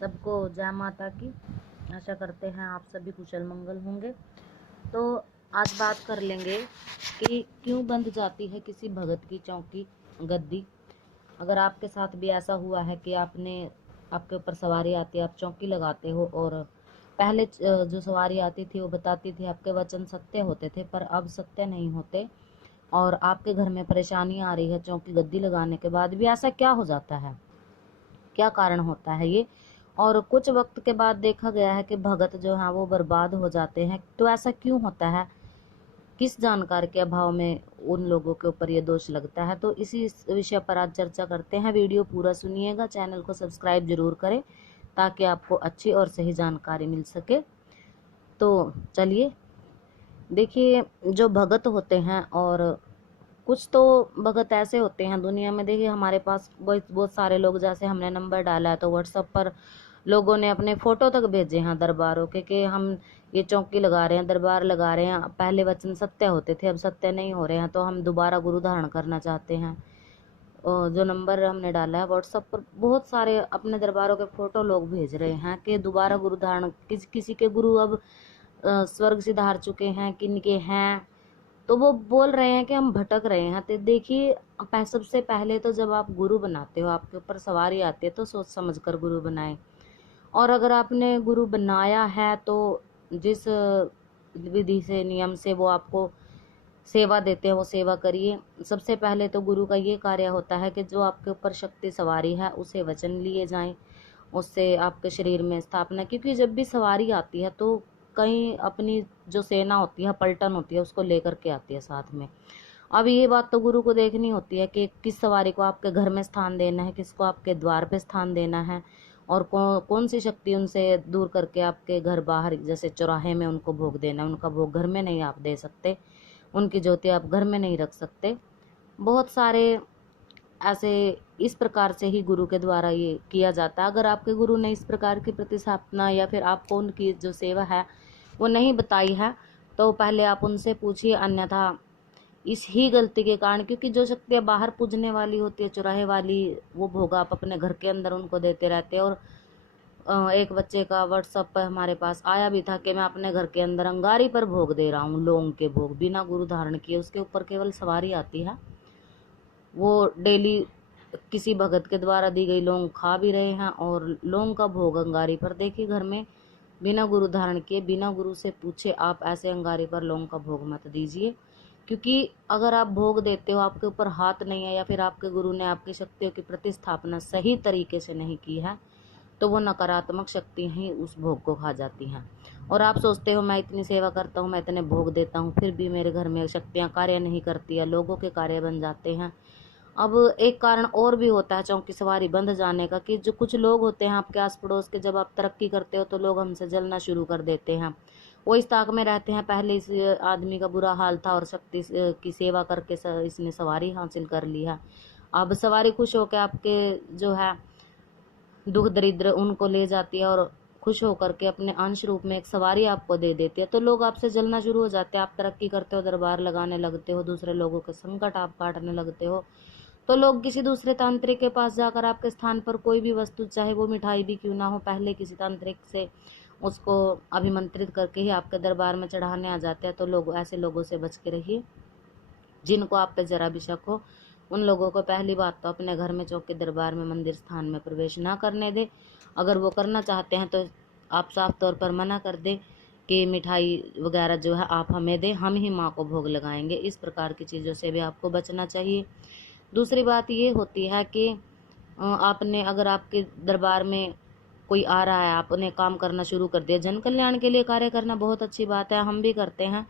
सबको जय माता की। आशा करते हैं आप सभी कुशल मंगल होंगे। तो आज बात कर लेंगे कि क्यों बंद जाती है किसी भगत की चौकी गद्दी। अगर आपके साथ भी ऐसा हुआ है कि आपके ऊपर सवारी आती है, आप चौकी लगाते हो और पहले जो सवारी आती थी वो बताती थी आपके वचन सत्य होते थे, पर अब सत्य नहीं होते और आपके घर में परेशानी आ रही है चौकी गद्दी लगाने के बाद भी, ऐसा क्या हो जाता है, क्या कारण होता है ये। और कुछ वक्त के बाद देखा गया है कि भगत जो है वो बर्बाद हो जाते हैं। तो ऐसा क्यों होता है, किस जानकारी के अभाव में उन लोगों के ऊपर ये दोष लगता है। तो इसी विषय पर आज चर्चा करते हैं। वीडियो पूरा सुनिएगा, चैनल को सब्सक्राइब जरूर करें ताकि आपको अच्छी और सही जानकारी मिल सके। तो चलिए देखिए, जो भगत होते हैं, और कुछ तो भगत ऐसे होते हैं दुनिया में। देखिए हमारे पास बहुत बहुत सारे लोग, जैसे हमने नंबर डाला है तो व्हाट्सएप पर लोगों ने अपने फोटो तक भेजे हैं दरबारों के कि हम ये चौकी लगा रहे हैं, दरबार लगा रहे हैं, पहले वचन सत्य होते थे अब सत्य नहीं हो रहे हैं, तो हम दोबारा गुरु धारण करना चाहते हैं। जो नंबर हमने डाला है व्हाट्सएप पर, बहुत सारे अपने दरबारों के फोटो लोग भेज रहे हैं कि दोबारा गुरु धारण, किसी के गुरु अब स्वर्ग सिधार चुके हैं, किनके हैं, तो वो बोल रहे हैं कि हम भटक रहे हैं। तो देखिए, सबसे पहले तो जब आप गुरु बनाते हो, आपके ऊपर सवारी आती है, तो सोच समझ कर गुरु बनाए। और अगर आपने गुरु बनाया है तो जिस विधि से, नियम से वो आपको सेवा देते हैं वो सेवा करिए। सबसे पहले तो गुरु का ये कार्य होता है कि जो आपके ऊपर शक्ति सवारी है उसे वचन लिए जाएं, उससे आपके शरीर में स्थापना, क्योंकि जब भी सवारी आती है तो कहीं अपनी जो सेना होती है, पलटन होती है, उसको लेकर के आती है साथ में। अब ये बात तो गुरु को देखनी होती है कि किस सवारी को आपके घर में स्थान देना है, किसको आपके द्वार पे स्थान देना है, और कौन सी शक्ति उनसे दूर करके आपके घर बाहर, जैसे चौराहे में उनको भोग देना है। उनका भोग घर में नहीं आप दे सकते, उनकी ज्योति आप घर में नहीं रख सकते। बहुत सारे ऐसे, इस प्रकार से ही गुरु के द्वारा ये किया जाता है। अगर आपके गुरु ने इस प्रकार की प्रतिस्थापना या फिर आपको उनकी जो सेवा है वो नहीं बताई है तो पहले आप उनसे पूछिए, अन्यथा इस ही गलती के कारण, क्योंकि जो शक्तियाँ बाहर पूजने वाली होती है, चौराहे वाली, वो भोग आप अपने घर के अंदर उनको देते रहते हैं। और एक बच्चे का व्हाट्सएप पर हमारे पास आया भी था कि मैं अपने घर के अंदर अंगारी पर भोग दे रहा हूँ, लौंग के भोग, बिना गुरु धारण किए, उसके ऊपर केवल सवारी आती है, वो डेली किसी भगत के द्वारा दी गई लौंग खा भी रहे हैं और लौंग का भोग अंगारी पर। देखिए, घर में बिना गुरु धारण किए, बिना गुरु से पूछे आप ऐसे अंगारी पर लौंग का भोग मत दीजिए, क्योंकि अगर आप भोग देते हो, आपके ऊपर हाथ नहीं है, या फिर आपके गुरु ने आपकी शक्तियों की प्रतिस्थापना सही तरीके से नहीं की है, तो वो नकारात्मक शक्ति ही उस भोग को खा जाती हैं। और आप सोचते हो मैं इतनी सेवा करता हूँ, मैं इतने भोग देता हूँ, फिर भी मेरे घर में शक्तियाँ कार्य नहीं करती है, लोगों के कार्य बन जाते हैं। अब एक कारण और भी होता है चौकी सवारी बंद जाने का, कि जो कुछ लोग होते हैं आपके आस पड़ोस के, जब आप तरक्की करते हो तो लोग हमसे जलना शुरू कर देते हैं। वो इस ताक में रहते हैं, पहले इस आदमी का बुरा हाल था और शक्ति की सेवा करके इसने सवारी हासिल कर ली है। अब सवारी खुश होकर आपके जो है दुख दरिद्र उनको ले जाती है और खुश होकर के अपने अंश रूप में एक सवारी आपको दे देती है, तो लोग आपसे जलना शुरू हो जाते हैं। आप तरक्की करते हो, दरबार लगाने लगते हो, दूसरे लोगों के संकट आप काटने लगते हो, तो लोग किसी दूसरे तांत्रिक के पास जाकर आपके स्थान पर कोई भी वस्तु, चाहे वो मिठाई भी क्यों ना हो, पहले किसी तांत्रिक से उसको अभिमंत्रित करके ही आपके दरबार में चढ़ाने आ जाते हैं। तो लोग, ऐसे लोगों से बच के रहिए। जिनको आप पे जरा भी शक हो, उन लोगों को पहली बात तो अपने घर में, चौकी दरबार में, मंदिर स्थान में प्रवेश ना करने दे। अगर वो करना चाहते हैं तो आप साफ तौर पर मना कर दे कि मिठाई वगैरह जो है आप हमें दे, हम ही माँ को भोग लगाएंगे। इस प्रकार की चीज़ों से भी आपको बचना चाहिए। दूसरी बात ये होती है कि आपने, अगर आपके दरबार में कोई आ रहा है, आपने काम करना शुरू कर दिया, जन कल्याण के लिए कार्य करना बहुत अच्छी बात है, हम भी करते हैं,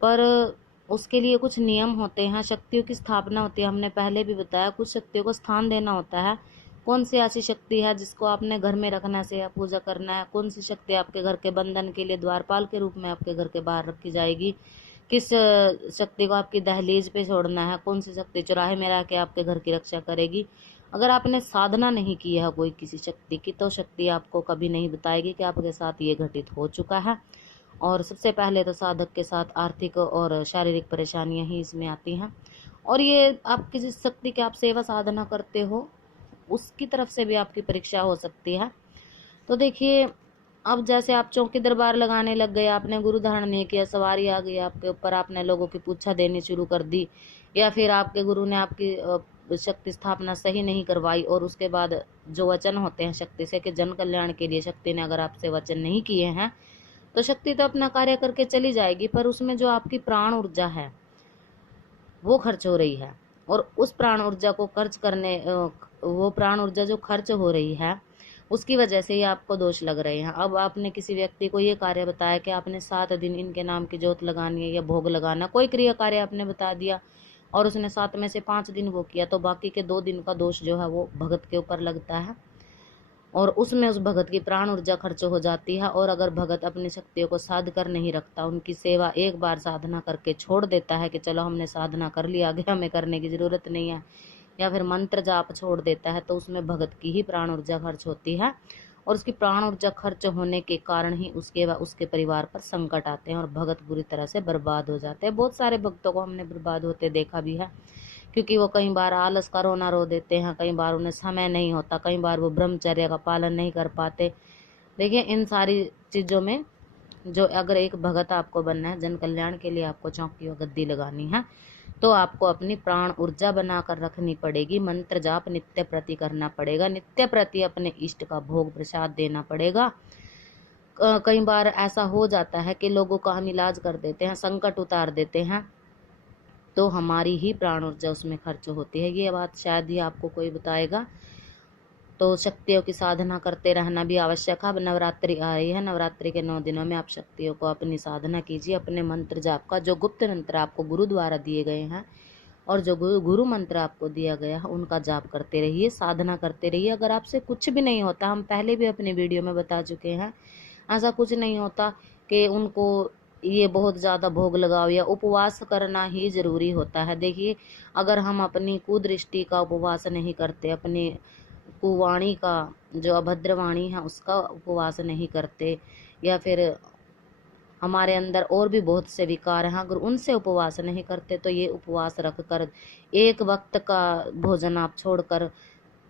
पर उसके लिए कुछ नियम होते हैं, शक्तियों की स्थापना होती है। हमने पहले भी बताया, कुछ शक्तियों को स्थान देना होता है। कौन सी ऐसी शक्ति है जिसको आपने घर में रखना से या पूजा करना है, कौन सी शक्ति आपके घर के बंधन के लिए द्वारपाल के रूप में आपके घर के बाहर रखी जाएगी, किस शक्ति को आपकी दहलीज पे छोड़ना है, कौन सी शक्ति चौराहे में रह के आपके घर की रक्षा करेगी। अगर आपने साधना नहीं की है कोई किसी शक्ति की, तो शक्ति आपको कभी नहीं बताएगी कि आपके साथ ये घटित हो चुका है। और सबसे पहले तो साधक के साथ आर्थिक और शारीरिक परेशानियां ही इसमें आती हैं। और ये आपकी जिस शक्ति की आप सेवा साधना करते हो उसकी तरफ से भी आपकी परीक्षा हो सकती है। तो देखिए, अब जैसे आप चौकी दरबार लगाने लग गए, आपने गुरु धारण नहीं किया, सवारी आ गई आपके ऊपर, आपने लोगों की पूछा देनी शुरू कर दी, या फिर आपके गुरु ने आपकी शक्ति स्थापना सही नहीं करवाई, और उसके बाद जो वचन होते हैं शक्ति से कि जन कल्याण के लिए शक्ति ने अगर आपसे वचन नहीं किए हैं, तो शक्ति तो अपना कार्य करके चली जाएगी, पर उसमें जो आपकी प्राण ऊर्जा है वो खर्च हो रही है, और उस प्राण ऊर्जा को खर्च करने वो प्राण ऊर्जा जो खर्च हो रही है उसकी वजह से ही आपको दोष लग रहे हैं। अब आपने किसी व्यक्ति को ये कार्य बताया कि आपने 7 दिन इनके नाम की जोत लगानी है या भोग लगाना, कोई क्रिया कार्य आपने बता दिया, और उसने 7 में से 5 दिन वो किया, तो बाकी के 2 दिन का दोष जो है वो भगत के ऊपर लगता है, और उसमें उस भगत की प्राण ऊर्जा खर्च हो जाती है। और अगर भगत अपनी शक्तियों को साध कर नहीं रखता, उनकी सेवा एक बार साधना करके छोड़ देता है कि चलो हमने साधना कर लिया, आगे हमें करने की जरूरत नहीं है, या फिर मंत्र जाप छोड़ देता है, तो उसमें भगत की ही प्राण ऊर्जा खर्च होती है, और उसकी प्राण ऊर्जा खर्च होने के कारण ही उसके व उसके परिवार पर संकट आते हैं और भगत बुरी तरह से बर्बाद हो जाते हैं। बहुत सारे भक्तों को हमने बर्बाद होते देखा भी है, क्योंकि वो कई बार आलस का रोना रो देते हैं, कई बार उन्हें समय नहीं होता, कई बार वो ब्रह्मचर्य का पालन नहीं कर पाते। देखिए, इन सारी चीज़ों में जो अगर एक भगत आपको बनना है, जन कल्याण के लिए आपको चौकी और गद्दी लगानी है, तो आपको अपनी प्राण ऊर्जा बनाकर रखनी पड़ेगी, मंत्र जाप नित्य प्रति करना पड़ेगा, नित्य प्रति अपने इष्ट का भोग प्रसाद देना पड़ेगा। कई बार ऐसा हो जाता है कि लोगों का हम इलाज कर देते हैं, संकट उतार देते हैं, तो हमारी ही प्राण ऊर्जा उसमें खर्च होती है। ये बात शायद ही आपको कोई बताएगा। तो शक्तियों की साधना करते रहना भी आवश्यक है। अब नवरात्रि आ रही है, नवरात्रि के 9 दिनों में आप शक्तियों को अपनी साधना कीजिए, अपने मंत्र जाप का, जो गुप्त मंत्र आपको गुरु द्वारा दिए गए हैं और जो गुरु मंत्र आपको दिया गया है उनका जाप करते रहिए, साधना करते रहिए। अगर आपसे कुछ भी नहीं होता, हम पहले भी अपनी वीडियो में बता चुके हैं, ऐसा कुछ नहीं होता कि उनको ये बहुत ज़्यादा भोग लगाओ या उपवास करना ही ज़रूरी होता है। देखिए, अगर हम अपनी कुदृष्टि का उपवास नहीं करते, अपने कुवाणी का, जो अभद्र वाणी है उसका उपवास नहीं करते, या फिर हमारे अंदर और भी बहुत से विकार हैं, अगर उनसे उपवास नहीं करते, तो ये उपवास रख कर एक वक्त का भोजन आप छोड़कर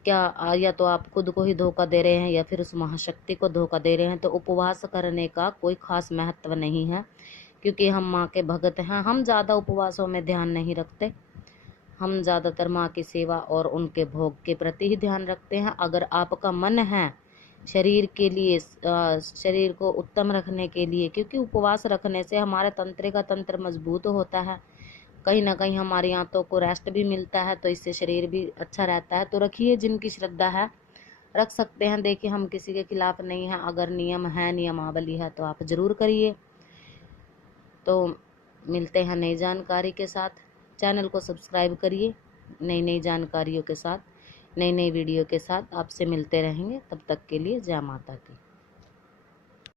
क्या या तो आप खुद को ही धोखा दे रहे हैं या फिर उस महाशक्ति को धोखा दे रहे हैं। तो उपवास करने का कोई खास महत्व नहीं है, क्योंकि हम माँ के भगत हैं। हम ज़्यादा उपवासों में ध्यान नहीं रखते, हम ज़्यादातर माँ की सेवा और उनके भोग के प्रति ही ध्यान रखते हैं। अगर आपका मन है शरीर के लिए, शरीर को उत्तम रखने के लिए, क्योंकि उपवास रखने से हमारे तंत्र का तंत्र मजबूत होता है, कहीं ना कहीं हमारी आंतों को रेस्ट भी मिलता है, तो इससे शरीर भी अच्छा रहता है। तो रखिए, जिनकी श्रद्धा है रख सकते हैं। देखिए, हम किसी के खिलाफ नहीं हैं, अगर नियम है, नियमावली है, तो आप ज़रूर करिए। तो मिलते हैं नई जानकारी के साथ। चैनल को सब्सक्राइब करिए, नई नई जानकारियों के साथ, नई नई वीडियो के साथ आपसे मिलते रहेंगे। तब तक के लिए जय माता की।